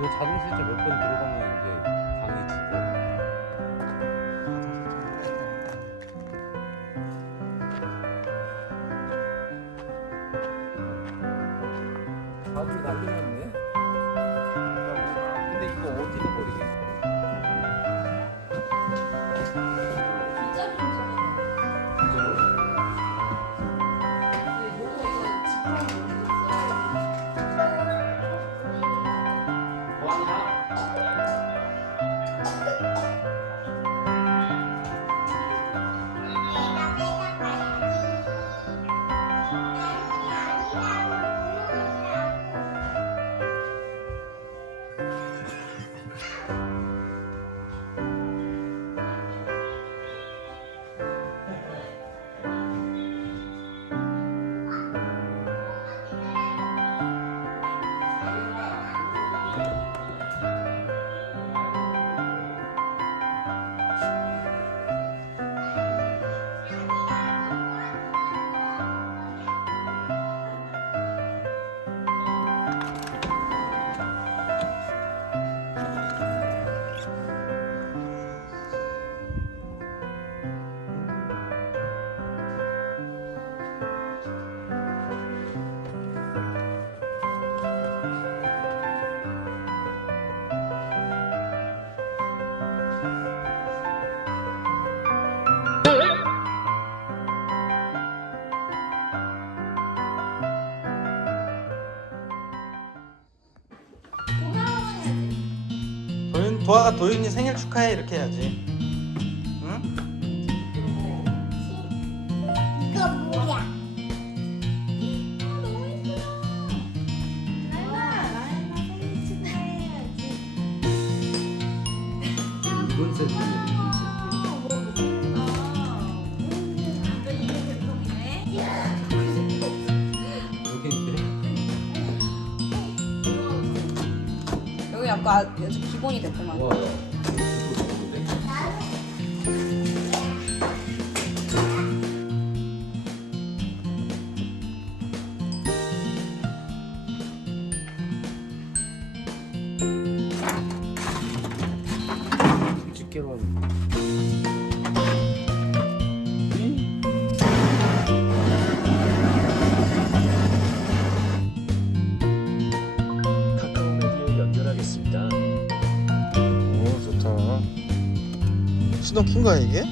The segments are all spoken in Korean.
너 자동 실제 몇 번 들어가면 이제 방이 죽어. 밥을 날리면 도아가 도윤이 생일 축하해 이렇게 해야지. 응? 이거 뭐야? 세트. 여기. 여기 아까 아주 기본이 됐구만. 와. 시동 킨 거야 이게?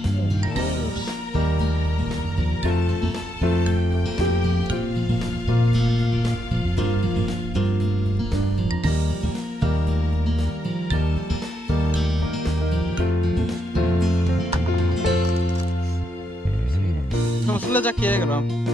형 술래잡기 해 그럼.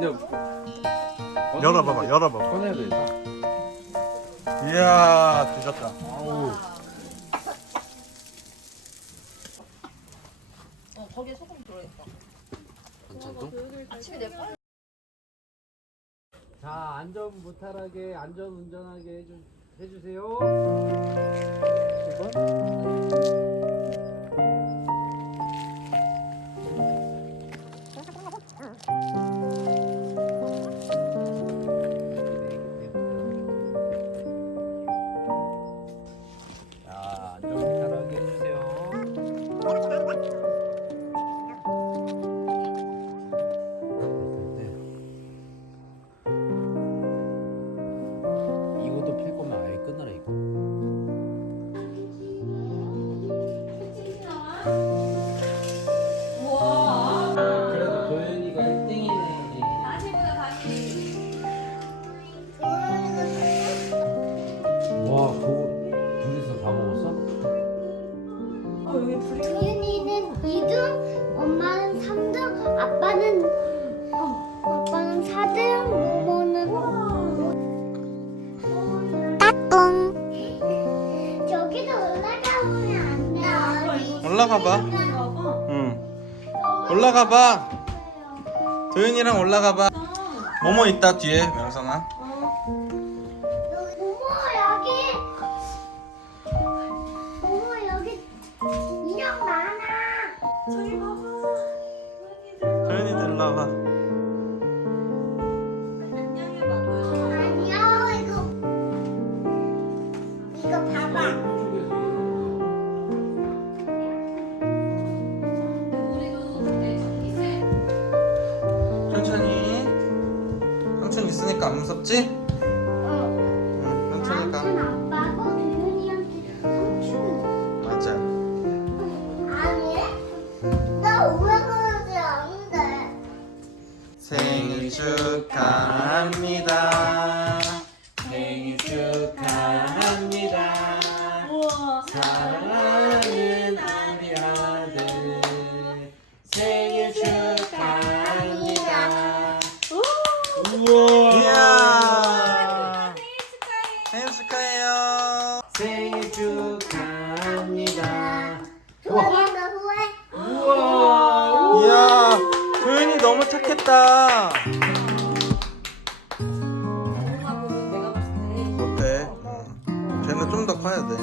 근데 열어봐봐 열어봐봐. 꺼내야 되겠다. 이야 뒤졌다. 아우. 어, 거기에 소금 들어있다. 반찬도? 아침에 내 뻔. 자 안전 무탈하게 안전 운전하게 해주 해주세요. 자 What? 올라가 봐. 응. 올라가 봐. 도윤이랑 올라가 봐. 뭐뭐 있다 뒤에 명성아. 안 무섭지? 응 응, 천천히 가. 삼촌 아빠고 도윤이한테 삼촌 맞아. 아니 나 오래 그러지 않은데 생일 축하합니다. 생일 축하합니다. 사랑하는 우리 아들 생일 축하합니다. 우와. 이야. 생일 축하해요. 생일 축하합니다. 도윤이가 후회 이야, 도윤이 너무 착했다. 엄마 보면 내가 봤을 때 어때? 응. 쟤는 좀 더 커야 돼.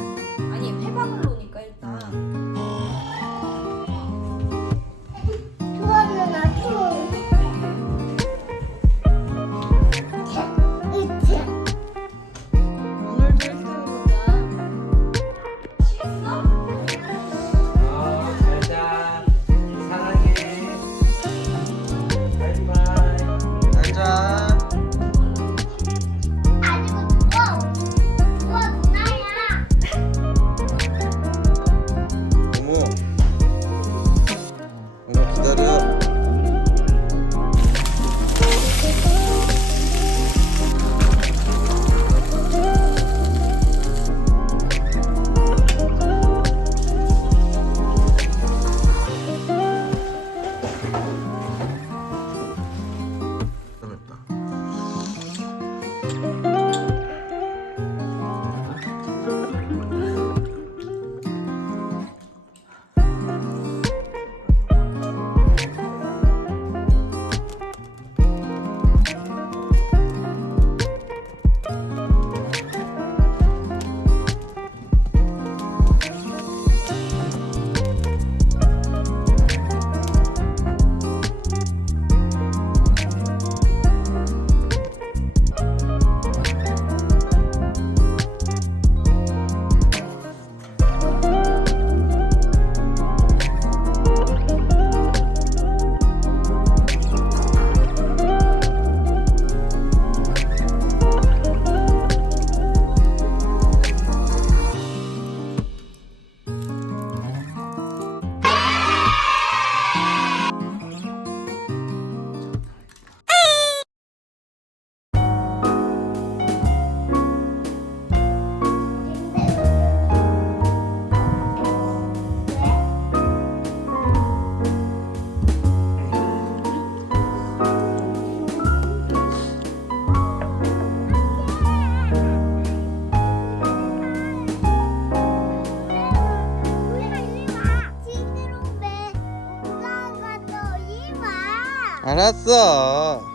알았어.